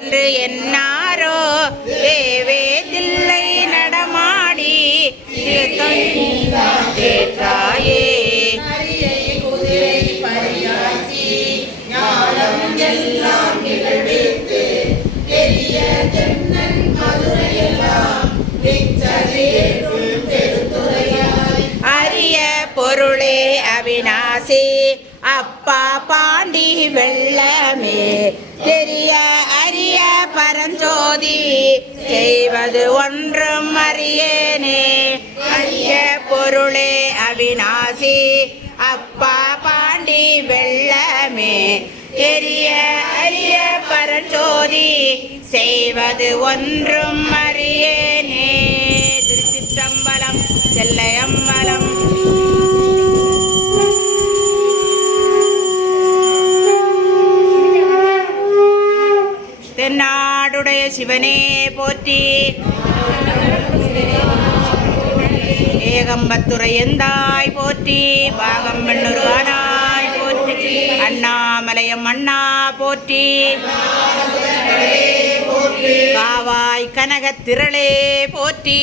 என்று என்னாரோ தேவே தில்லை நடமாடி கேட்டாயே அரிய பொருளே அவிநாசி அப்பா பாண்டி வெள்ளமே தெரிய அரிய பரஞ்சோதி செய்வது ஒன்றும் அறியேனே. அரிய பொருளே அவிநாசி அப்பா பாண்டி வெள்ளமே தெரிய அரிய பரஞ்சோதி செய்வது ஒன்றும் அறியேனே. திருச்சிற்றம்பலம் செல்லையம்பலம். தென்னாடுடைய சிவனே போற்றி, ஏகம்பத்துரை எந்தாய் போற்றி, பாகம் பெண்ணுருவானாய் போற்றி, அண்ணாமலையம் அண்ணா போற்றி, காவாய் கனகத் திரளே போற்றி,